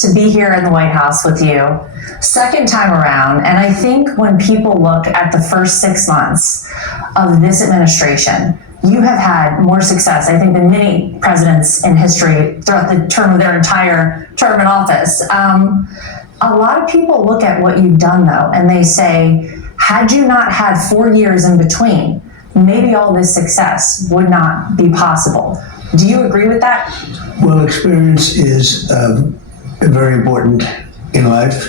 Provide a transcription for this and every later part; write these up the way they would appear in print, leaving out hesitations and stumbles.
to be here in the White House with you, second time around. And I think when people look at the first 6 months of this administration, you have had more success, I think, than many presidents in history throughout the term of their entire term in office. A lot of people look at what you've done, though, and they say, had you not had 4 years in between, maybe all this success would not be possible. Do you agree with that? Well, experience is very important in life.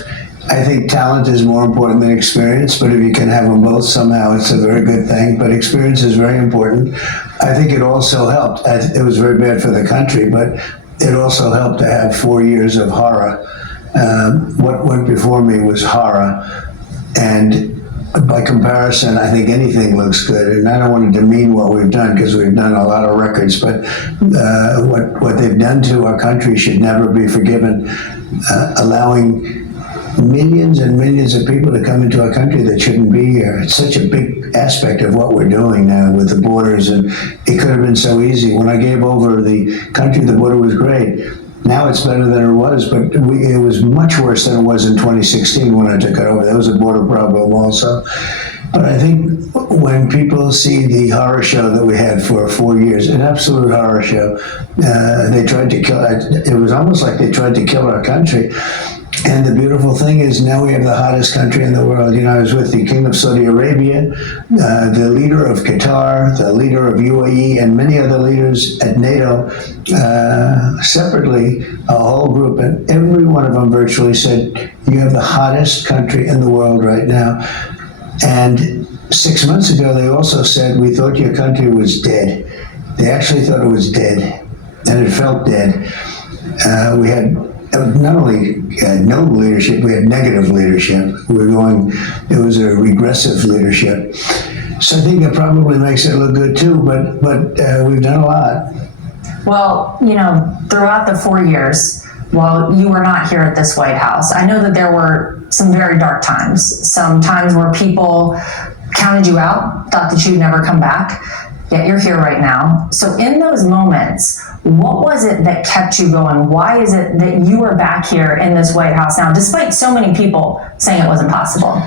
I think talent is more important than experience, but if you can have them both somehow, it's a very good thing. But experience is very important. I think it also helped. It was very bad for the country, but it also helped to have 4 years of horror. What went before me was horror. And by comparison, I think anything looks good. And I don't want to demean what we've done, because we've done a lot of records, but what they've done to our country should never be forgiven. Allowing millions and millions of people to come into our country that shouldn't be here. It's such a big aspect of what we're doing now with the borders, and it could have been so easy. When I gave over the country, the border was great. Now it's better than it was, but it was much worse than it was in 2016 when I took it over. There was a border problem also. But I think when people see the horror show that we had for 4 years, an absolute horror show, they tried to kill it. It was almost like they tried to kill our country. And the beautiful thing is now we have the hottest country in the world. You know, I was with the King of Saudi Arabia, the leader of Qatar, the leader of UAE, and many other leaders at NATO, separately, a whole group, and every one of them virtually said, you have the hottest country in the world right now. And 6 months ago, they also said, we thought your country was dead. They actually thought it was dead, and it felt dead. We had not only no leadership, we had negative leadership. It was a regressive leadership. So I think it probably makes it look good too, but we've done a lot. Well, you know, throughout the 4 years, while you were not here at this White House, I know that there were some very dark times, some times where people counted you out, thought that you'd never come back, yet you're here right now. So in those moments, what was it that kept you going? Why is it that you are back here in this White House now, despite so many people saying it wasn't possible?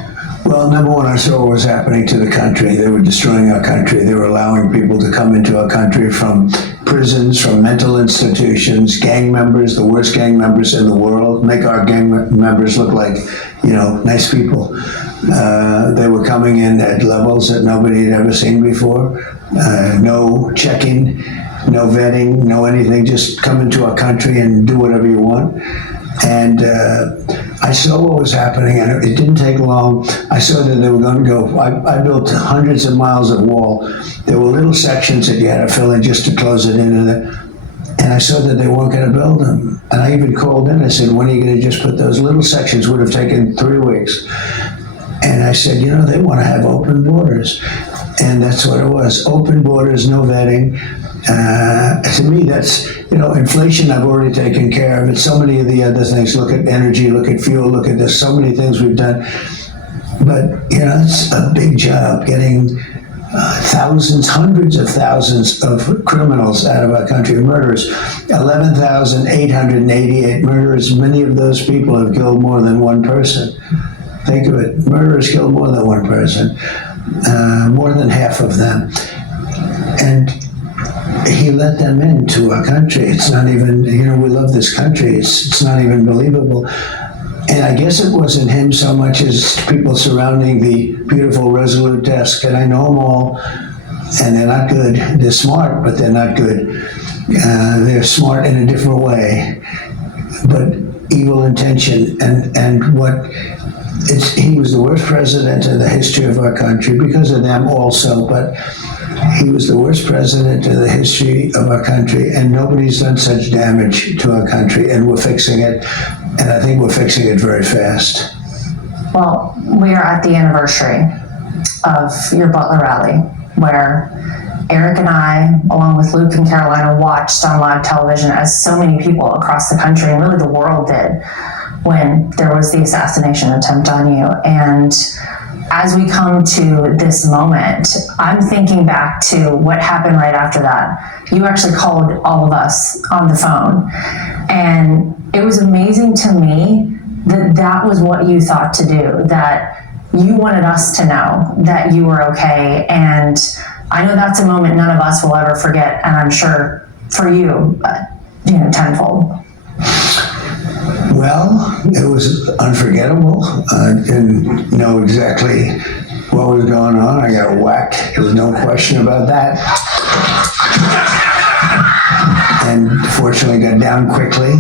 Well, number one, I saw what was happening to the country. They were destroying our country. They were allowing people to come into our country from prisons, from mental institutions, gang members, the worst gang members in the world, make our gang members look like, you know, nice people. They were coming in at levels that nobody had ever seen before. No checking, no vetting, no anything, just come into our country and do whatever you want. And I saw what was happening, and it didn't take long. I saw that they were going to go, I built hundreds of miles of wall. There were little sections that you had to fill in just to close it in. And I saw that they weren't going to build them. And I even called in, I said, when are you going to just put those little sections? Would have taken 3 weeks. And I said, you know, they want to have open borders. And that's what it was. Open borders, no vetting. To me, that's, you know, inflation I've already taken care of. It's so many of the other things. Look at energy, look at fuel, look at this, so many things we've done. But, you know, it's a big job getting thousands, hundreds of thousands of criminals out of our country, murderers. 11,888 murderers. Many of those people have killed more than one person. Think of it. Murderers kill more than one person. More than half of them. And he let them into our country. It's not even, you know, we love this country. It's not even believable. And I guess it wasn't him so much as people surrounding the beautiful Resolute desk. And I know them all, and they're not good. They're smart, but they're not good. They're smart in a different way, but evil intention. And what he was the worst president in the history of our country because of them also, but he was the worst president in the history of our country, and nobody's done such damage to our country, and we're fixing it, and I think we're fixing it very fast. Well, we are at the anniversary of your Butler rally, where Eric and I, along with Luke and Carolina, watched on live television as so many people across the country, and really the world did, when there was the assassination attempt on you. And as we come to this moment, I'm thinking back to what happened right after that. You actually called all of us on the phone, and it was amazing to me that that was what you thought to do, that you wanted us to know that you were okay. And I know that's a moment none of us will ever forget, and I'm sure for you, tenfold. Well, it was unforgettable. I didn't know exactly what was going on. I got whacked. There was no question about that. And fortunately got down quickly.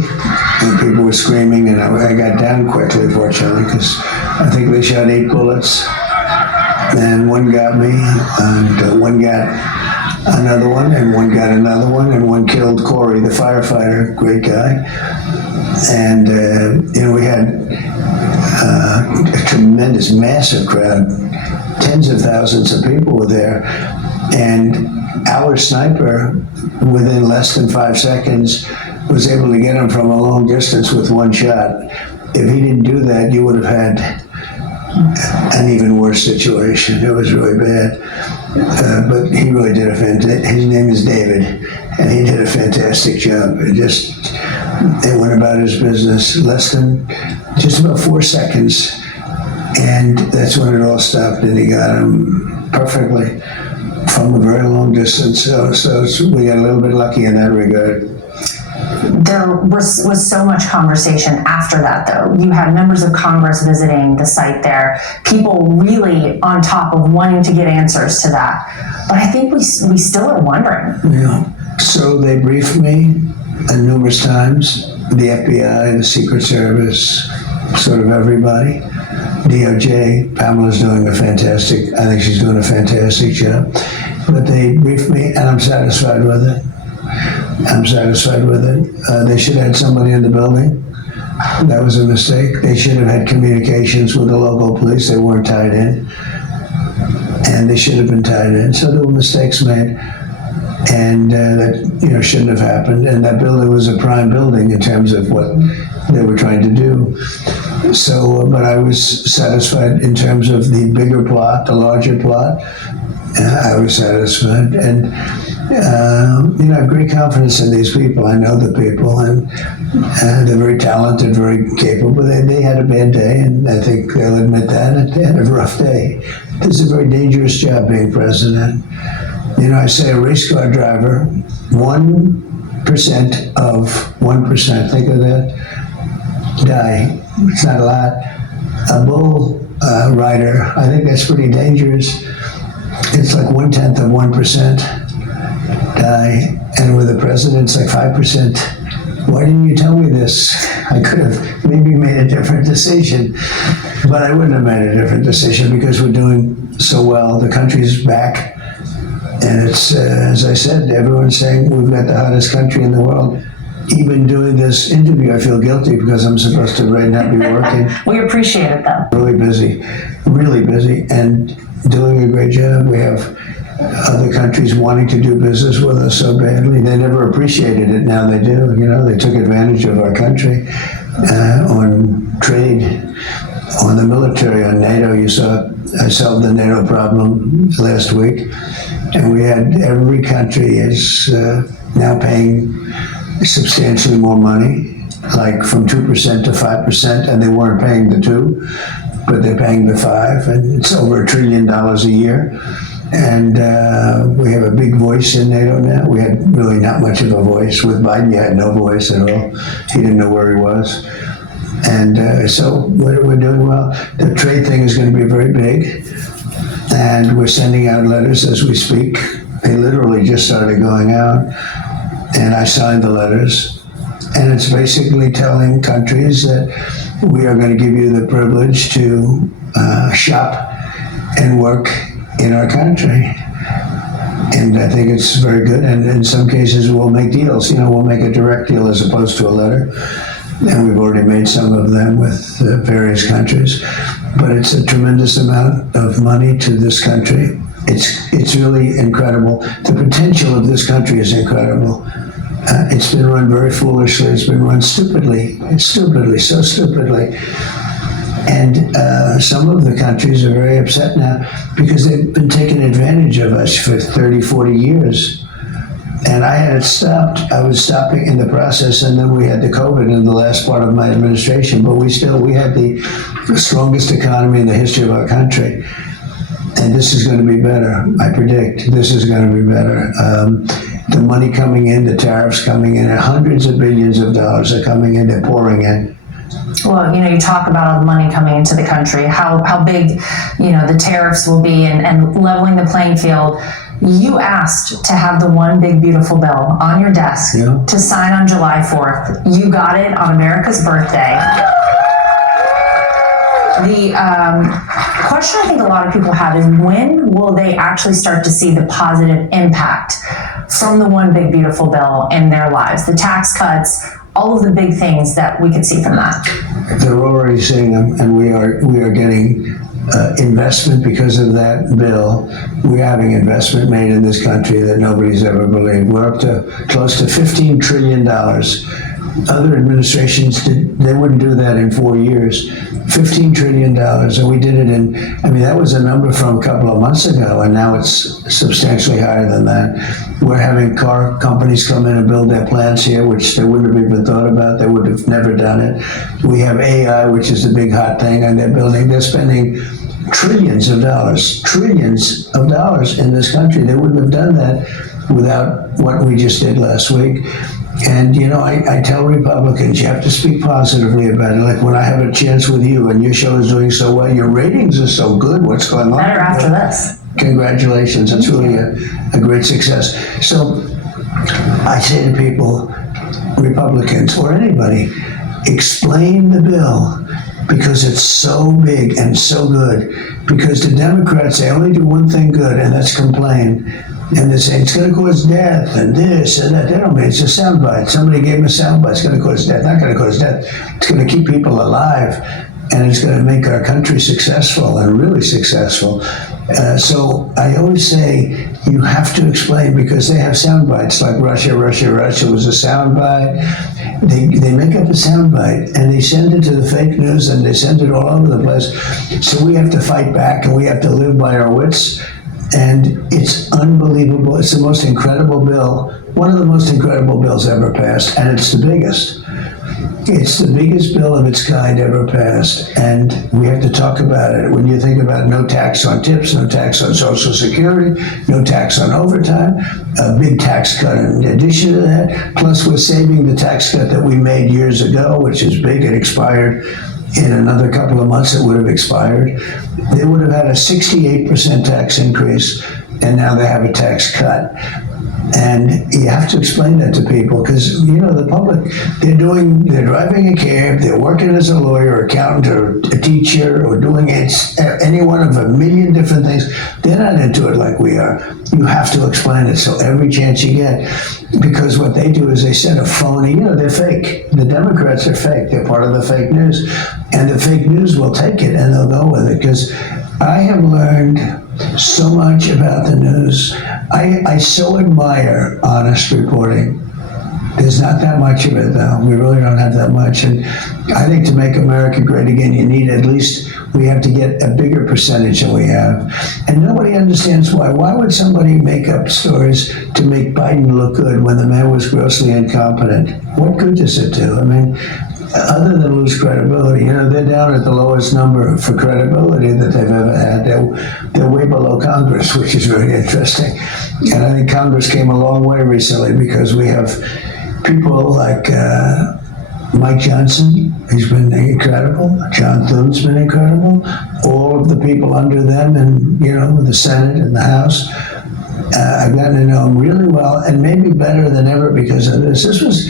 And people were screaming, and I got down quickly, fortunately, because I think they shot 8 bullets. And one got me, and one got another one, and one got another one, and one killed Corey, the firefighter, great guy. And, we had a tremendous, massive crowd. Tens of thousands of people were there. And our sniper, within less than 5 seconds, was able to get him from a long distance with one shot. If he didn't do that, you would have had an even worse situation. It was really bad. But he really did his name is David, and he did a fantastic job. It went about his business just about 4 seconds, and that's when it all stopped, and he got him perfectly from a very long distance. So we got a little bit lucky in that regard. There was so much conversation after that, though. You had members of Congress visiting the site there, people really on top of wanting to get answers to that. But I think we still are wondering. Yeah. So they briefed me numerous times, the FBI, the Secret Service, sort of everybody. DOJ, Pamela's doing I think she's doing a fantastic job. But they briefed me, and I'm satisfied with it. They should have had somebody in the building. That was a mistake. They should have had communications with the local police. They weren't tied in. And they should have been tied in. So there were mistakes made. And that shouldn't have happened. And that building was a prime building in terms of what they were trying to do. So, but I was satisfied in terms of the bigger plot, the larger plot. I was satisfied. And I have great confidence in these people. I know the people, and they're very talented, very capable. They had a bad day, and I think they'll admit that. They had a rough day. This is a very dangerous job, being president. I say a race car driver, 1% of 1%, think of that, die. It's not a lot. A bull rider, I think that's pretty dangerous. It's like 1/10 of 1% die, and with the president, it's like 5%. Why didn't you tell me this? I could have maybe made a different decision, but I wouldn't have made a different decision because we're doing so well. The country's back, and it's, as I said, everyone's saying we've got the hottest country in the world. Even doing this interview, I feel guilty because I'm supposed to right now be working. We appreciate it, though. Really busy, and doing a great job. We have other countries wanting to do business with us so badly. They never appreciated it. Now they do. They took advantage of our country on trade, on the military, on NATO. You saw I solved the NATO problem last week, and we had every country is now paying substantially more money, like from 2% to 5%, and they weren't paying the 2, but they're paying the 5, and it's over $1 trillion a year. And we have a big voice in NATO now. We had really not much of a voice. With Biden, you had no voice at all. He didn't know where he was. And so we're doing well. The trade thing is going to be very big. And we're sending out letters as we speak. They literally just started going out. And I signed the letters. And it's basically telling countries that we are going to give you the privilege to shop and work in our country. And I think it's very good. And in some cases, we'll make deals. We'll make a direct deal as opposed to a letter. And we've already made some of them with various countries. But it's a tremendous amount of money to this country. It's really incredible. The potential of this country is incredible. It's been run very foolishly. It's been run stupidly, so stupidly. And some of the countries are very upset now because they've been taking advantage of us for 30, 40 years. And I had it stopped. I was stopping in the process, and then we had the COVID in the last part of my administration. But we had the strongest economy in the history of our country. And this is going to be better. I predict this is going to be better. The money coming in, the tariffs coming in, hundreds of billions of dollars are coming in. They're pouring in. Well, you talk about all the money coming into the country, how big, the tariffs will be and leveling the playing field. You asked to have the one big beautiful bill on your desk to sign on July 4th. You got it on America's birthday. The question I think a lot of people have is, when will they actually start to see the positive impact from the one big beautiful bill in their lives? The tax cuts, all of the big things that we could see from that. They're already seeing them, and we are getting investment because of that bill. We're having investment made in this country that nobody's ever believed. We're up to close to $15 trillion. Other administrations they wouldn't do that in 4 years. $15 trillion, and we did it that was a number from a couple of months ago, and now it's substantially higher than that. We're having car companies come in and build their plants here, which they wouldn't have even thought about. They would have never done it. We have AI, which is the big hot thing, and they're spending trillions of dollars in this country. They wouldn't have done that without what we just did last week. And, I tell Republicans, you have to speak positively about it. Like when I have a chance with you and your show is doing so well, your ratings are so good, what's going on? Better after this. Congratulations. It's really a great success. So I say to people, Republicans or anybody, explain the bill, because it's so big and so good. Because the Democrats, they only do one thing good, and that's complain. And they say, it's going to cause death, and this, and that. They don't mean it's a soundbite. Somebody gave them a soundbite. It's going to cause death. Not going to cause death. It's going to keep people alive, and it's going to make our country successful, and really successful. So I always say, you have to explain, because they have sound bites like Russia was a sound bite. They make up a sound bite and they send it to the fake news and they send it all over the place. So we have to fight back and we have to live by our wits. And it's unbelievable. It's the most incredible bill, one of the most incredible bills ever passed, and it's the biggest. It's the biggest bill of its kind ever passed, and we have to talk about it. When you think about no tax on tips, no tax on Social Security, no tax on overtime, a big tax cut in addition to that, plus we're saving the tax cut that we made years ago, which is big. It expired in another couple of months. It would have expired. They would have had a 68% tax increase, and now they have a tax cut. And you have to explain that to people, because the public, they're driving a cab, they're working as a lawyer, accountant, or a teacher, or doing any one of a million different things. They're not into it like we are. You have to explain it, so every chance you get, because what they do is they send a phony, they're fake. The Democrats are fake. They're part of the fake news, and the fake news will take it and they'll go with it. Because I have learned so much about the news. I so admire honest reporting. There's not that much of it, though. We really don't have that much. And I think to make America great again, we have to get a bigger percentage than we have. And nobody understands why. Why would somebody make up stories to make Biden look good when the man was grossly incompetent? What good does it do? Other than lose credibility, they're down at the lowest number for credibility that they've ever had. They're way below Congress, which is very interesting. And I think Congress came a long way recently, because we have people like Mike Johnson. He's been incredible. John Thune's been incredible. All of the people under them, and the Senate and the House. I've gotten to know them really well, and maybe better than ever because of this. This was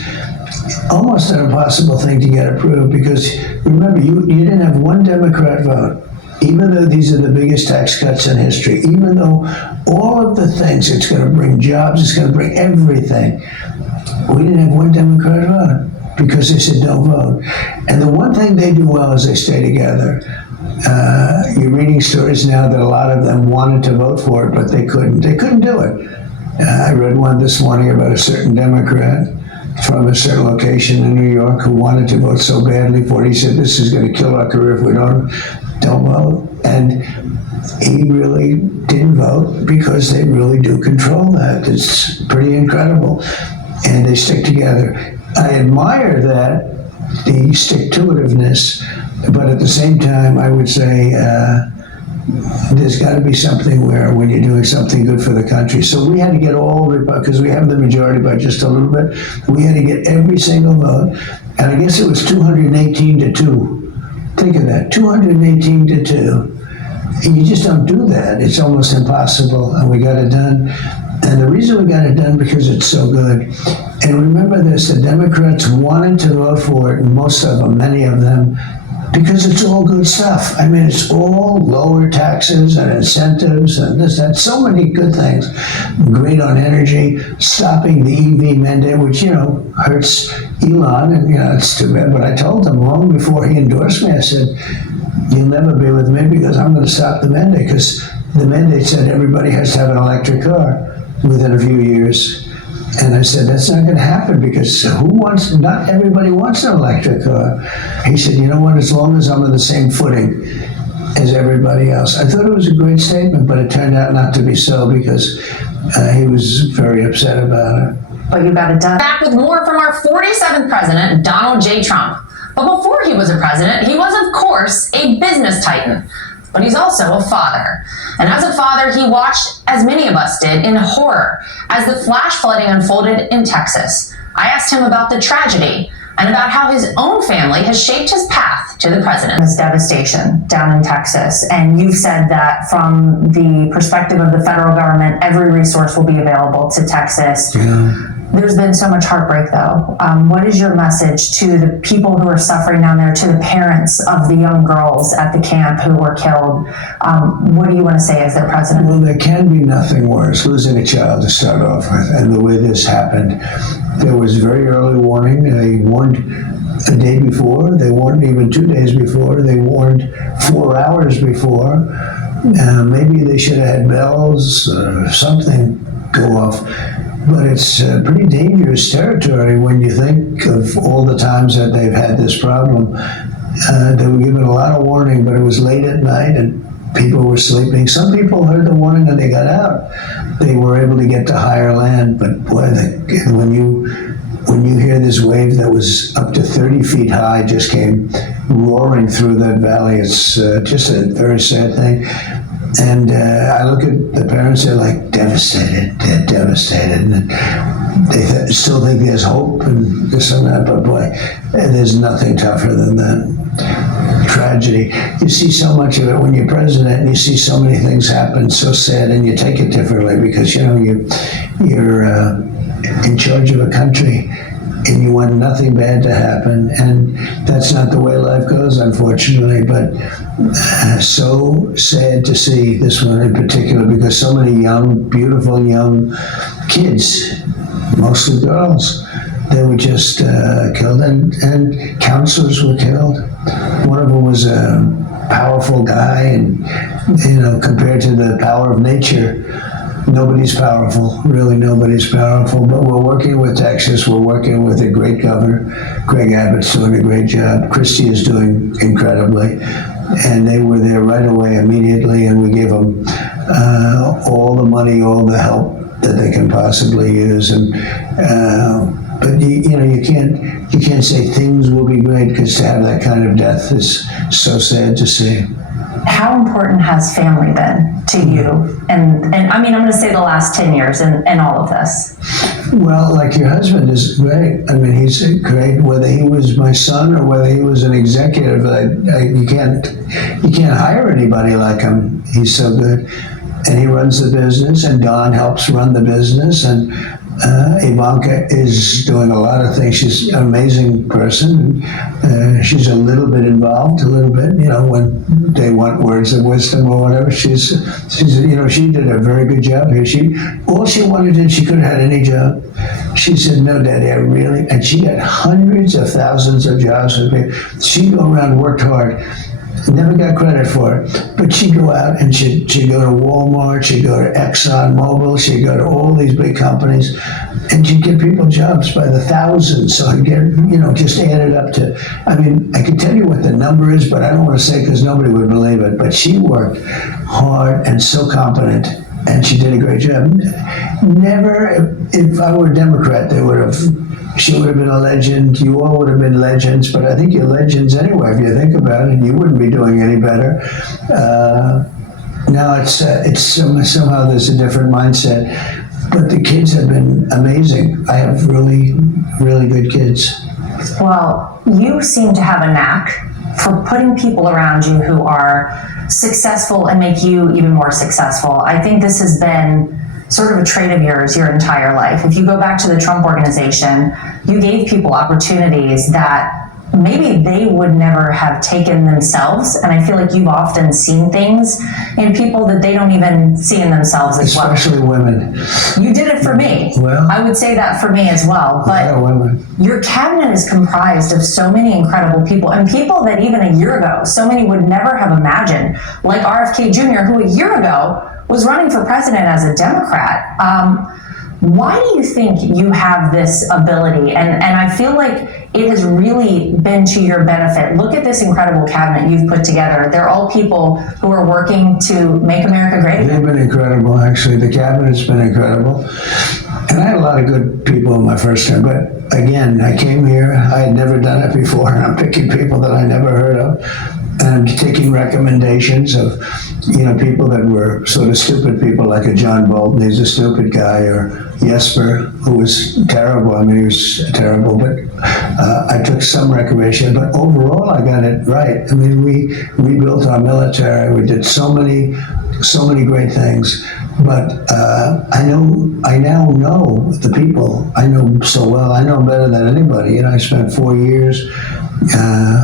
almost an impossible thing to get approved, because remember, you didn't have one Democrat vote, even though these are the biggest tax cuts in history, even though all of the things, it's going to bring jobs, it's going to bring everything. We didn't have one Democrat vote because they said don't vote. And the one thing they do well is they stay together. You're reading stories now that a lot of them wanted to vote for it, but they couldn't. They couldn't do it. I read one this morning about a certain Democrat from a certain location in New York who wanted to vote so badly for it. He said, this is going to kill our career if we don't vote. And he really didn't vote because they really do control that. It's pretty incredible. And they stick together. I admire that, the stick-to-itiveness, but at the same time, I would say there's got to be something where when you're doing something good for the country. So we had to get all, because we have the majority by just a little bit, we had to get every single vote. And I guess it was 218 to 2. Think of that, 218 to 2. And you just don't do that. It's almost impossible. And we got it done. And the reason we got it done because it's so good. And remember this, the Democrats wanted to vote for it, most of them, many of them, because it's all good stuff. I mean, it's all lower taxes and incentives and this, that, so many good things. Great on energy, stopping the EV mandate, which, hurts Elon, and, it's too bad. But I told him long before he endorsed me, I said, you'll never be with me because I'm going to stop the mandate, because the mandate said everybody has to have an electric car within a few years. And I said, that's not going to happen because not everybody wants an electric car. He said, you know what, as long as I'm on the same footing as everybody else. I thought it was a great statement, but it turned out not to be so because he was very upset about it. But you got it done. Back with more from our 47th president, Donald J. Trump. But before he was a president, he was, of course, a business titan. But he's also a father. And as a father, he watched, as many of us did, in horror as the flash flooding unfolded in Texas. I asked him about the tragedy and about how his own family has shaped his path to the presidency. This devastation down in Texas. And you've said that from the perspective of the federal government, every resource will be available to Texas. Yeah. There's been so much heartbreak, though. What is your message to the people who are suffering down there, to the parents of the young girls at the camp who were killed? What do you want to say as their president? Well, there can be nothing worse, losing a child to start off with. And the way this happened, there was very early warning. They warned a day before. They warned even 2 days before. They warned 4 hours before. Maybe they should have had bells or something go off. But it's pretty dangerous territory when you think of all the times that they've had this problem. They were given a lot of warning, but it was late at night and people were sleeping. Some people heard the warning and they got out. They were able to get to higher land, but boy, when you hear this wave that was up to 30 feet high just came roaring through that valley, it's just a very sad thing. And I look at the parents, they're like devastated. They're devastated. And they still think there's hope and this and that, but boy, there's nothing tougher than that tragedy. You see so much of it when you're president, and you see so many things happen so sad, and you take it differently because, you're in charge of a country and you want nothing bad to happen. And that's not the way life goes, unfortunately, but so sad to see this one in particular because so many young, beautiful young kids, mostly girls, they were just killed, and counselors were killed. One of them was a powerful guy, and compared to the power of nature, nobody's powerful. Really, nobody's powerful. But we're working with Texas. We're working with a great governor. Greg Abbott's doing a great job. Christie is doing incredibly. And they were there right away, immediately, and we gave them all the money, all the help that they can possibly use. And but you can't say things will be great, because to have that kind of death is so sad to see. How important has family been to you? And I mean, I'm going to say the last 10 years and all of this. Well, like your husband is great. I mean, he's great. Whether he was my son or whether he was an executive, you can't hire anybody like him. He's so good. And he runs the business, and Dawn helps run the business, and Ivanka is doing a lot of things. She's an amazing person. She's a little bit involved, when they want words of wisdom or whatever. She did a very good job here. All she wanted, and she could have had any job. She said, no, Daddy, and she got hundreds of thousands of jobs with me. She'd go around and worked hard. Never got credit for it. But she'd go out and she'd go to Walmart, she'd go to ExxonMobil, she'd go to all these big companies, and she'd give people jobs by the thousands. So I'd get, just added up to, I could tell you what the number is, but I don't want to say because nobody would believe it. But she worked hard and so competent, and she did a great job. Never, if I were a Democrat, she would have been a legend. You all would have been legends, but I think you're legends anyway. If you think about it, you wouldn't be doing any better. Now it's somehow there's a different mindset, but the kids have been amazing. I have really, really good kids. Well, you seem to have a knack for putting people around you who are successful and make you even more successful. I think this has been sort of a trait of yours your entire life. If you go back to the Trump organization, you gave people opportunities that maybe they would never have taken themselves. And I feel like you've often seen things in people that they don't even see in themselves as well. Especially women. You did it for me. Well, I would say that for me as well. But women. Your cabinet is comprised of so many incredible people, and people that even a year ago, so many would never have imagined, like RFK Jr., who a year ago was running for president as a Democrat. Why do you think you have this ability? And I feel like it has really been to your benefit. Look at this incredible cabinet you've put together. They're all people who are working to make America great. They've been incredible, actually. The cabinet's been incredible. And I had a lot of good people in my first term. But again, I came here, I had never done it before, and I'm picking people that I never heard of. And I'm taking recommendations of, people that were sort of stupid people, like a John Bolton, he's a stupid guy, or Jesper, who was terrible. He was terrible, but I took some recommendation. But overall, I got it right. We rebuilt our military. We did so many great things. But I now know the people. I know so well. I know better than anybody. I spent 4 years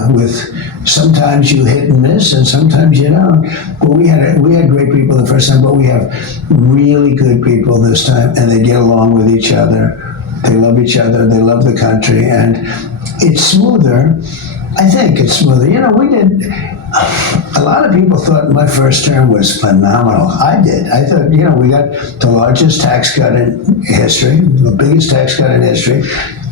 with. Sometimes you hit and miss, and sometimes you don't. But we had great people the first time, but we have really good people this time, and they get along with each other. They love each other. They love the country, and it's smoother. I think it's smoother. We did. A lot of people thought my first term was phenomenal. I did. I thought, we got the largest tax cut in history, the biggest tax cut in history,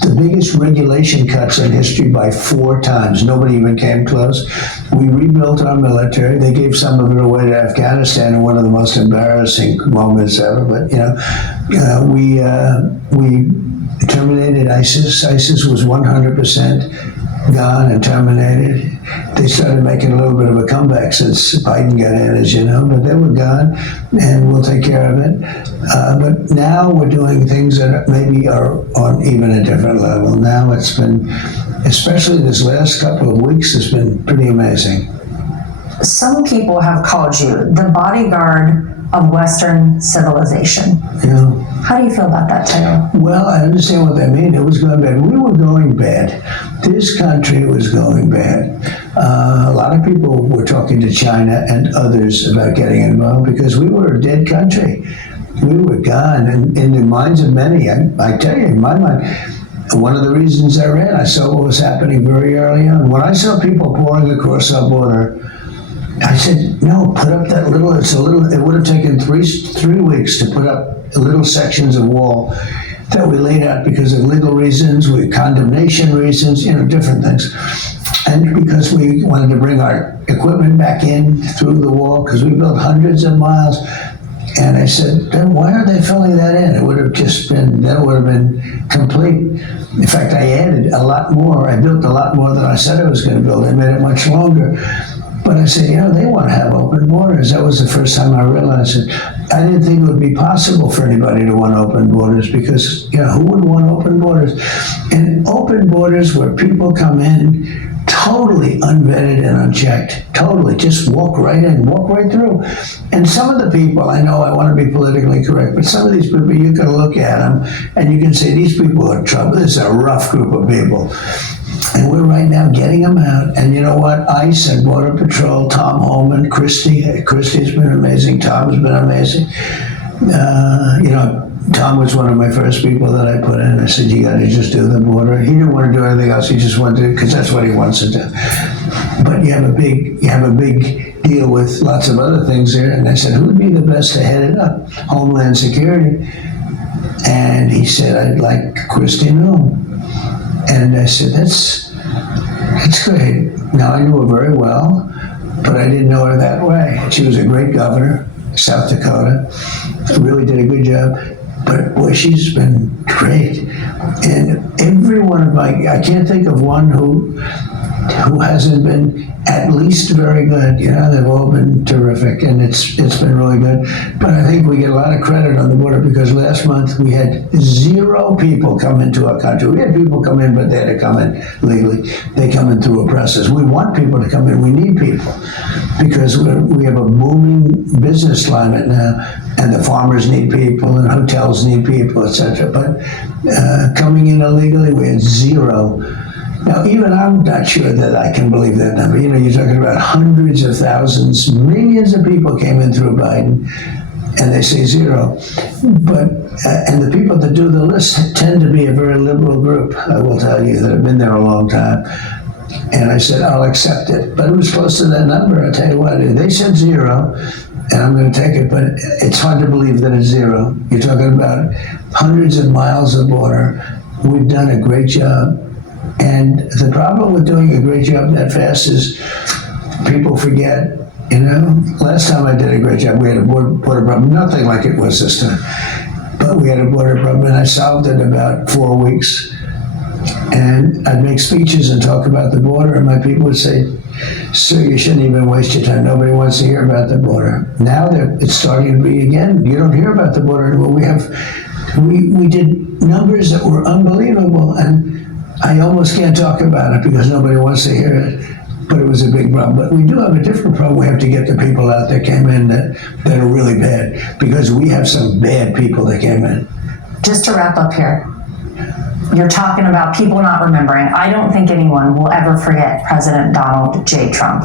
the biggest regulation cuts in history by 4 times. Nobody even came close. We rebuilt our military. They gave some of it away to Afghanistan in one of the most embarrassing moments ever. But, we terminated ISIS. ISIS was 100% gone and terminated. They started making a little bit of a comeback since Biden got in, as you know, but they were gone, and we'll take care of it. But now we're doing things that maybe are on even a different level. Now it's been, especially this last couple of weeks, it's been pretty amazing. Some people have called you the bodyguard of Western civilization. Yeah. How do you feel about that title? Well, I understand what that means. It was going bad. We were going bad. This country was going bad. A lot of people were talking to China and others about getting involved because we were a dead country. We were gone. And in the minds of many, I tell you, in my mind, one of the reasons I ran, I saw what was happening very early on. When I saw people pouring across our border, I said, no, put up that little, it would have taken three weeks to put up little sections of wall that we laid out because of legal reasons, condemnation reasons, different things. And because we wanted to bring our equipment back in through the wall, because we built hundreds of miles. And I said, then why are they filling that in? It would have been complete. In fact, I added a lot more. I built a lot more than I said I was going to build. I made it much longer. But I said, they want to have open borders. That was the first time I realized it. I didn't think it would be possible for anybody to want open borders because, who would want open borders? And open borders where people come in totally unvetted and unchecked. Totally. Just walk right in, walk right through. And some of the people, I know I want to be politically correct, but some of these people, you can look at them and you can say, these people are in trouble. This is a rough group of people. And we're right now getting them out. And you know what? ICE and Border Patrol, Tom Homan, Christie's been amazing. Tom's been amazing. Tom was one of my first people that I put in. I said, you got to just do the border. He didn't want to do anything else. He just wanted to, because that's what he wants to do. but you have a big deal with lots of other things there. And I said, who would be the best to head it up? Homeland Security. And he said, I'd like Christine Noem. And I said, that's great. Now, I knew her very well, but I didn't know her that way. She was a great governor, South Dakota. Really did a good job. But boy, she's been great. And every one of I can't think of one who hasn't been at least very good. You know, they've all been terrific, and it's been really good. But I think we get a lot of credit on the border because last month we had 0 people come into our country. We had people come in, but they had to come in legally. They come in through a process. We want people to come in. We need people because we have a booming business climate now, and the farmers need people, and hotels need people, etc. But coming in illegally, we had 0. Now, even I'm not sure that I can believe that number. You know, you're talking about hundreds of thousands, millions of people came in through Biden, and they say 0. But, and the people that do the list tend to be a very liberal group, I will tell you, that have been there a long time. And I said, I'll accept it. But it was close to that number, I'll tell you what. They said 0, and I'm going to take it, but it's hard to believe that it's 0. You're talking about hundreds of miles of border. We've done a great job. And the problem with doing a great job that fast is people forget, you know. Last time I did a great job, we had a border problem, nothing like it was this time. But we had a border problem, and I solved it in about 4 weeks. And I'd make speeches and talk about the border, and my people would say, sir, you shouldn't even waste your time. Nobody wants to hear about the border. Now it's starting to be again. You don't hear about the border anymore. We did numbers that were unbelievable, and I almost can't talk about it because nobody wants to hear it, but it was a big problem. But we do have a different problem. We have to get the people out that came in that are really bad, because we have some bad people that came in. Just to wrap up here, you're talking about people not remembering. I don't think anyone will ever forget President Donald J. Trump.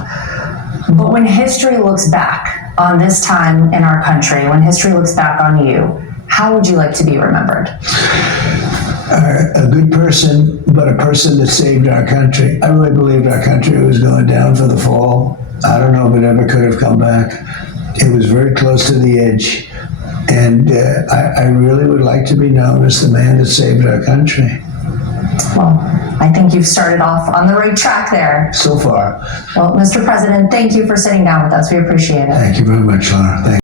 But when history looks back on this time in our country, when history looks back on you, how would you like to be remembered? A good person, but a person that saved our country. I really believed our country was going down for the fall. I don't know if it ever could have come back. It was very close to the edge. And I really would like to be known as the man that saved our country. Well, I think you've started off on the right track there. So far. Well, Mr. President, thank you for sitting down with us. We appreciate it. Thank you very much, Lara. Thank you.